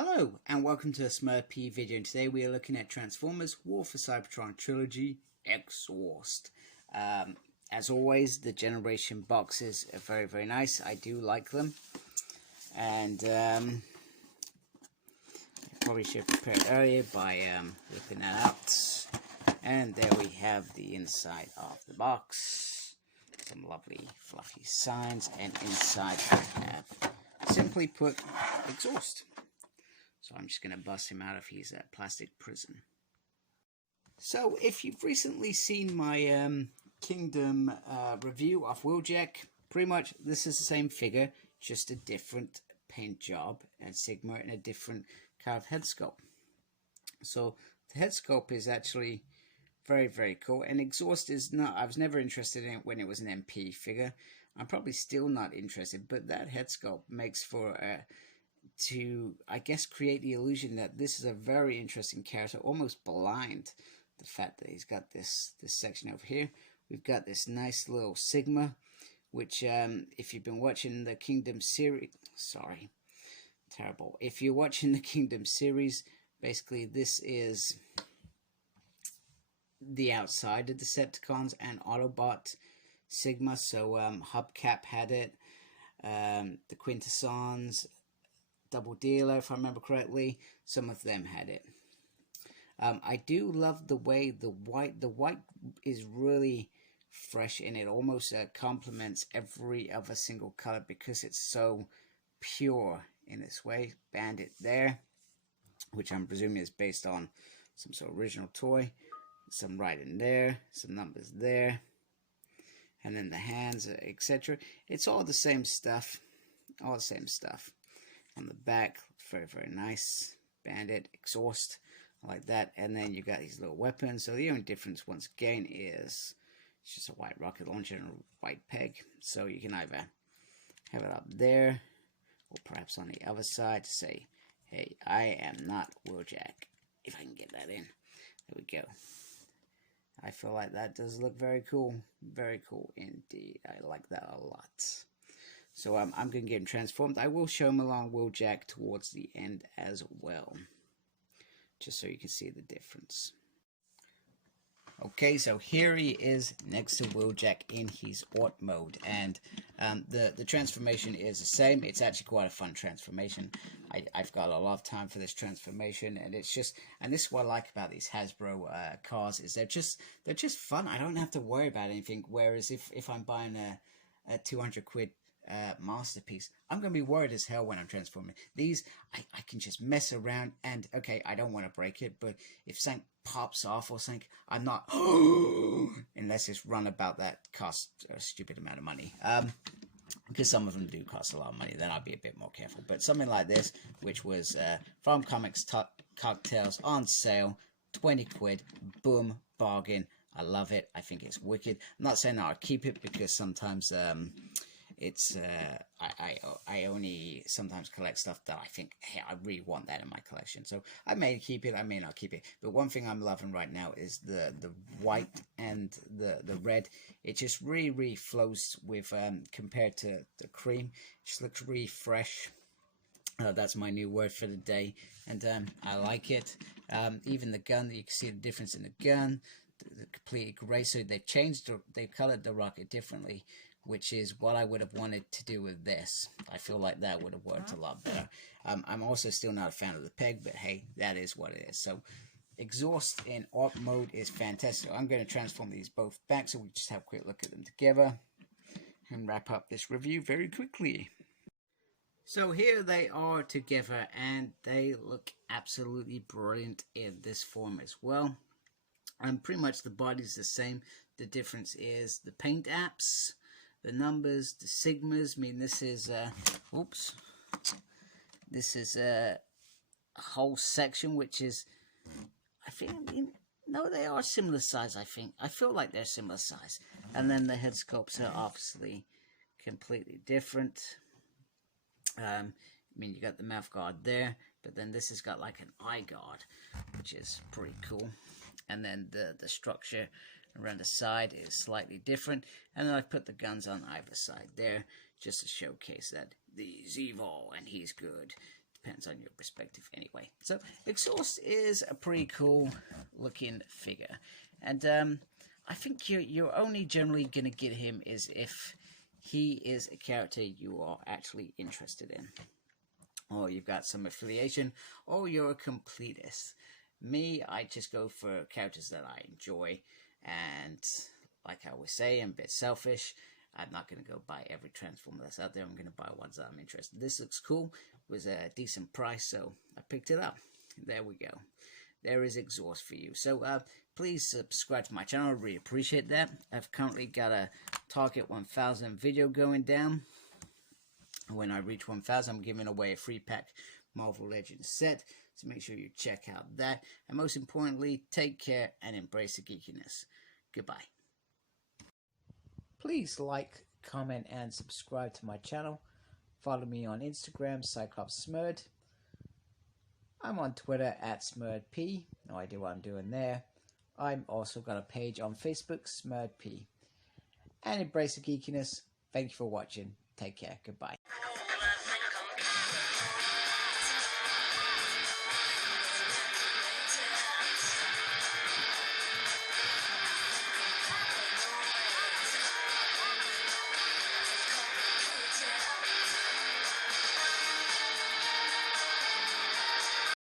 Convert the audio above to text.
Hello and welcome to a Smurfy video, and today we are looking at Transformers War for Cybertron Trilogy Exhaust. As always, the Generation boxes are very nice. I do like them, and I probably should have prepared earlier by whipping that out. And there we have the inside of the box. Some lovely fluffy signs, and inside we have, simply put, exhaust. So I'm just going to bust him out of his plastic prison. So if you've recently seen my Kingdom review of Wheeljack, pretty much this is the same figure, just a different paint job and Sigma and a different kind of head sculpt. So the head sculpt is actually very cool, and exhaust is not, I was never interested in it when it was an MP figure. I'm probably still not interested, but that head sculpt makes for to, I guess, create the illusion that this is a very interesting character, almost blind. The fact that he's got this section over here. We've got this nice little Sigma, which if you've been watching the Kingdom series, if you're watching the Kingdom series, basically this is the outside of the Decepticons and Autobot Sigma. So Hubcap had it, the Quintessons, Double Dealer, if I remember correctly, some of them had it. I do love the way the white is really fresh, and it almost complements every other single color because it's so pure in its way. Bandit there, which I'm presuming is based on some sort of original toy. Some writing there, some numbers there, and then the hands, etc. It's all the same stuff, all the same stuff. On the back, very nice. Bandit, exhaust, I like that. And then you got these little weapons. So the only difference, once again, is it's just a white rocket launcher and a white peg. So you can either have it up there, or perhaps on the other side to say, hey, I am not Wheeljack. If I can get that in. There we go. I feel like that does look very cool. Very cool indeed. I like that a lot. So I'm going to get him transformed. I will show him along Wheeljack towards the end as well, just so you can see the difference. Okay, so here he is next to Wheeljack in his Aut mode, and the transformation is the same. It's actually quite a fun transformation. I've got a lot of time for this transformation, and it's just, and this is what I like about these Hasbro cars, is they're just fun. I don't have to worry about anything. Whereas if I'm buying a 200 quid masterpiece, I'm gonna be worried as hell when I'm transforming. These I can just mess around, and okay, I don't want to break it, but if something pops off or something, I'm not unless it's run about that costs a stupid amount of money, because some of them do cost a lot of money, then I'll be a bit more careful. But something like this, which was from Comics Cocktails on sale, 20 quid, boom, bargain. I love it. I think it's wicked. I'm not saying that I'll keep it, because sometimes it's I only sometimes collect stuff that I think, hey, I really want that in my collection. So I may keep it, I may not keep it. But one thing I'm loving right now is the white and the red. It just really flows with compared to the cream. It just looks really fresh. That's my new word for the day, and I like it. Even the gun, you can see the difference in the gun. The completely gray. So they've colored the rocket differently, which is what I would have wanted to do with this. I feel like that would have worked a lot better. I'm also still not a fan of the peg, but hey, that is what it is. So exhaust in Aut mode is fantastic. I'm going to transform these both back, so we just have a quick look at them together and wrap up this review very quickly. So here they are together, and they look absolutely brilliant in this form as well. And pretty much the body's the same. The difference is the paint apps, the numbers, the Sigmas. I mean, this is this is a whole section, which is, I think, no, they are similar size. I feel like they're similar size. And then the head sculpts are obviously completely different. I mean, you got the mouth guard there, but then this has got like an eye guard, which is pretty cool. And then the structure around the side is slightly different, and then I put the guns on either side there just to showcase that he's evil and he's good. Depends on your perspective anyway. So Exhaust is a pretty cool looking figure, and I think you're only generally going to get him is if he is a character you are actually interested in, or you've got some affiliation, or you're a completist. Me, I just go for characters that I enjoy, and like I always say, I'm a bit selfish. I'm not going to go buy every Transformer that's out there. I'm going to buy ones that I'm interested in. This looks cool. It was a decent price, so I picked it up. There we go. There is Exhaust for you. So please subscribe to my channel. I really appreciate that. I've currently got a target 1000 video going down. When I reach 1000, I'm giving away a free pack Marvel Legends set. So make sure you check out that. And most importantly, take care and embrace the geekiness. Goodbye. Please like, comment, and subscribe to my channel. Follow me on Instagram, CyclopsSmurd. I'm on Twitter @SmurdP. No idea what I'm doing there. I'm also got a page on Facebook, SmurdP. And embrace the geekiness. Thank you for watching. Take care. Goodbye.